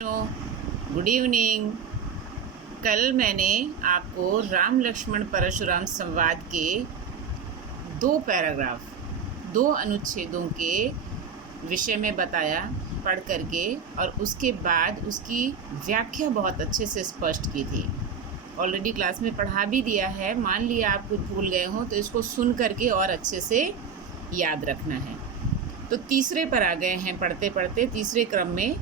Good evening. कल मैंने आपको राम लक्ष्मण परशुराम संवाद के दो पैराग्राफ, दो अनुच्छेदों के विषय में बताया पढ़ करके, और उसके बाद उसकी व्याख्या बहुत अच्छे से स्पष्ट की थी। ऑलरेडी क्लास में पढ़ा भी दिया है। मान लिया आप कुछ भूल गए हो तो इसको सुन करके और अच्छे से याद रखना है। तो तीसरे पर आ गए हैं पढ़ते पढ़ते, तीसरे क्रम में।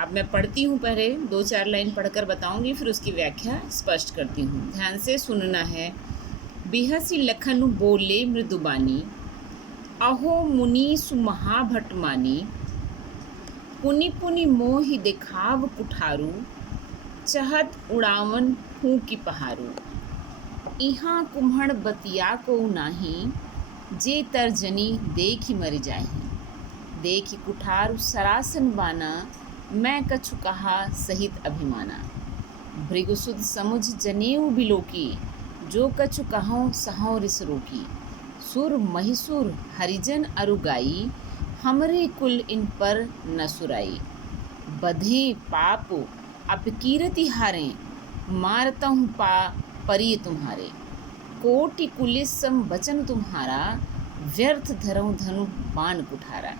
अब मैं पढ़ती हूँ, पहले 2-4 लाइन पढ़कर बताऊँगी, फिर उसकी व्याख्या स्पष्ट करती हूँ। ध्यान से सुनना है। बिहसी लखनु बोले मृदुबानी, अहो मुनि सुमहाभट मानी, पुनि पुनि मोहि देखाव कुठारू, चहत उड़ावन हूँ की पहारू। इहाँ कुम्हड़ बतिया को नाही, जे तर्जनी देखी मर जाही। देखी कुठारू सरासन बाना, मैं कछु कहा सहित अभिमाना। भृगुसुद समुझ जनेऊ बिलोकी, जो कछु कहूँ सहौ रिस रोकी। सुर महिसुर हरिजन अरुगाई, हमरे कुल इन पर न सुराई। बधे पाप अपकीरति हारे, मारतहु पा परी तुम्हारे। कोटि कुलिस सम बचन तुम्हारा, व्यर्थ धरऊँ धनु बाण कुठारा।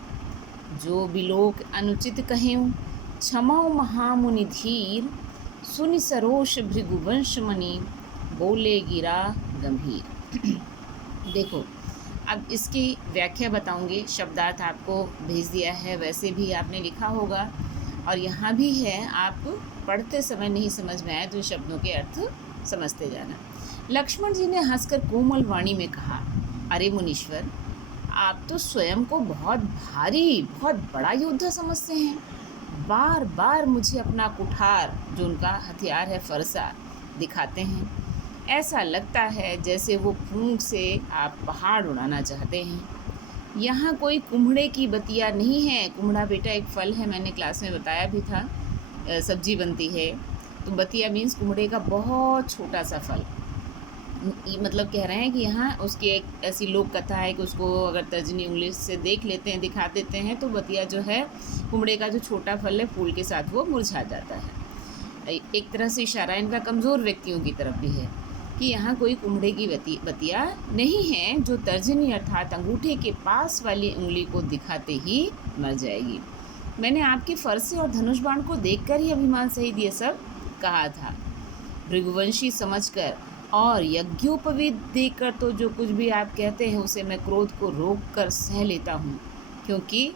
जो बिलोक अनुचित कहें, क्षमाओ महामुनि धीर। सुनि सरोष भृगुवंश मणि, बोले गिरा गंभीर। देखो, अब इसकी व्याख्या बताऊंगी। शब्दार्थ आपको भेज दिया है, वैसे भी आपने लिखा होगा और यहाँ भी है। आप पढ़ते समय नहीं समझ में आए तो शब्दों के अर्थ समझते जाना। लक्ष्मण जी ने हंसकर कोमल वाणी में कहा, अरे मुनीश्वर, आप तो स्वयं को बहुत भारी, बहुत बड़ा योद्धा समझते हैं। बार बार मुझे अपना कुठार, जो उनका हथियार है, फरसा, दिखाते हैं। ऐसा लगता है जैसे वो फूंक से आप पहाड़ उड़ाना चाहते हैं। यहाँ कोई कुम्हड़े की बतिया नहीं है। कुम्हड़ा बेटा एक फल है, मैंने क्लास में बताया भी था, सब्जी बनती है। तो बतिया मीन्स कुम्हड़े का बहुत छोटा सा फल। मतलब कह रहे हैं कि यहाँ उसकी एक ऐसी लोक कथा है कि उसको अगर तर्जनी उंगली से देख लेते हैं, दिखा देते हैं, तो बतिया जो है, कुम्हड़े का जो छोटा फल है, फूल के साथ वो मुरझा जाता है। एक तरह से इशारा इनका कमज़ोर व्यक्तियों की तरफ भी है कि यहाँ कोई कुम्हड़े की बतिया नहीं है जो तर्जनी अर्थात अंगूठे के पास वाली उंगली को दिखाते ही मर जाएगी। मैंने आपके फरसे और धनुष बाण को देखकर ही अभिमान सहित ये सब कहा था। भृगुवंशी समझकर और यज्ञोपवीत देकर तो जो कुछ भी आप कहते हैं उसे मैं क्रोध को रोक कर सह लेता हूँ, क्योंकि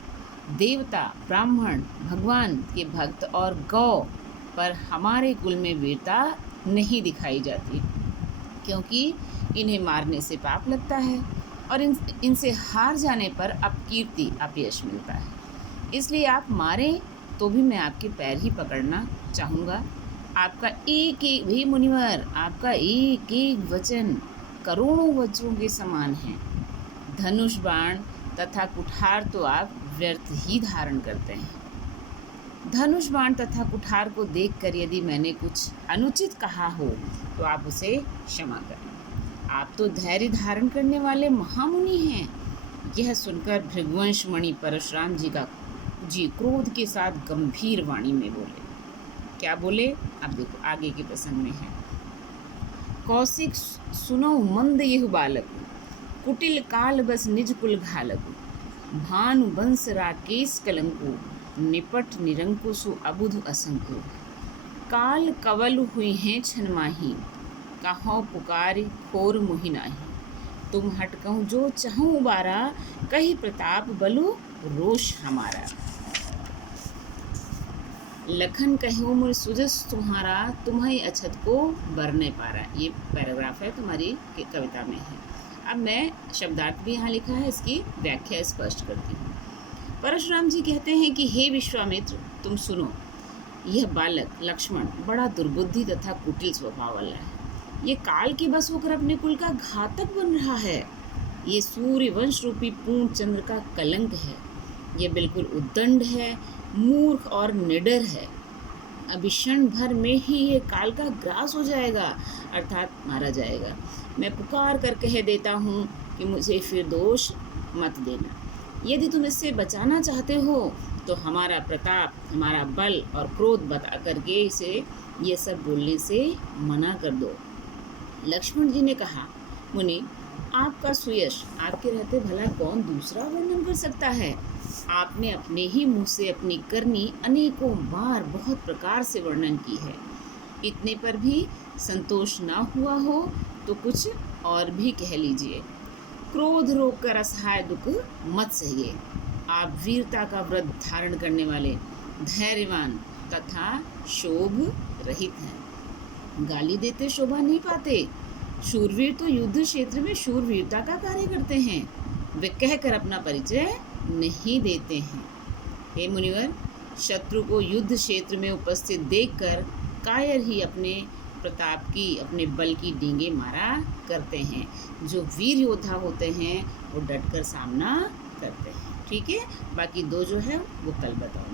देवता, ब्राह्मण, भगवान के भक्त और गौ पर हमारे कुल में वीरता नहीं दिखाई जाती, क्योंकि इन्हें मारने से पाप लगता है और इनसे हार जाने पर अपकीर्ति, अपयश मिलता है। इसलिए आप मारें तो भी मैं आपके पैर ही पकड़ना चाहूँगा। आपका एक एक भी मुनिवर, आपका एक एक वचन करोड़ों वज्रों के समान है। धनुष बाण तथा कुठार तो आप व्यर्थ ही धारण करते हैं। धनुष बाण तथा कुठार को देखकर यदि मैंने कुछ अनुचित कहा हो तो आप उसे क्षमा करें। आप तो धैर्य धारण करने वाले महामुनि हैं। यह सुनकर भृगुवंश मणि परशुराम जी क्रोध के साथ गंभीर वाणी में बोले। क्या बोले? अब देखो, आगे के प्रसंग में है। कौशिक सुनो मंद यह बालक, कुटिल काल बस निज कुल घालक। भानु बंस राकेश कलंकु, निपट निरंकुशु अबुध असंकु। काल कवल हुई हैं छनमाही, कहो पुकारी खोर मुहि नाही। तुम हटकहु जो चहु बारा, कही प्रताप बलु रोष हमारा। लखन कहो मुर सुजस तुम्हारा, तुम्हारी अछत को बरने पारा। ये पैराग्राफ है, तुम्हारी कविता में है। अब मैं शब्दार्थ भी यहाँ लिखा है, इसकी व्याख्या स्पष्ट करती हूँ। परशुराम जी कहते हैं कि हे विश्वामित्र, तुम सुनो। यह बालक लक्ष्मण बड़ा दुर्बुद्धि तथा कुटिल स्वभाव वाला है। ये काल के बस होकर अपने कुल का घातक बन रहा है। ये सूर्य वंश रूपी पूर्ण चंद्र का कलंक है। ये बिल्कुल उद्दंड है, मूर्ख और निडर है। अभी क्षण भर में ही ये काल का ग्रास हो जाएगा, अर्थात मारा जाएगा। मैं पुकार कर कह देता हूँ कि मुझे फिर दोष मत देना। यदि तुम इससे बचाना चाहते हो तो हमारा प्रताप, हमारा बल और क्रोध बता करके इसे ये सब बोलने से मना कर दो। लक्ष्मण जी ने कहा, मुनि, आपका सुयश आपके रहते भला कौन दूसरा वर्णन कर सकता है। आपने अपने ही मुंह से अपनी करनी अनेकों बार बहुत प्रकार से वर्णन की है। इतने पर भी संतोष न हुआ हो तो कुछ और भी कह लीजिए। क्रोध रोक कर असहाय दुख मत सहिए। आप वीरता का व्रत धारण करने वाले, धैर्यवान तथा शोभ रहित हैं। गाली देते शोभा नहीं पाते। शूरवीर तो युद्ध क्षेत्र में शूरवीरता का कार्य करते हैं, वे कहकर अपना परिचय नहीं देते हैं। हे मुनिवर, शत्रु को युद्ध क्षेत्र में उपस्थित देखकर कायर ही अपने प्रताप की, अपने बल की डींगे मारा करते हैं। जो वीर योद्धा होते हैं वो डटकर सामना करते हैं। ठीक है, बाकी दो जो है वो कल बताऊंगी।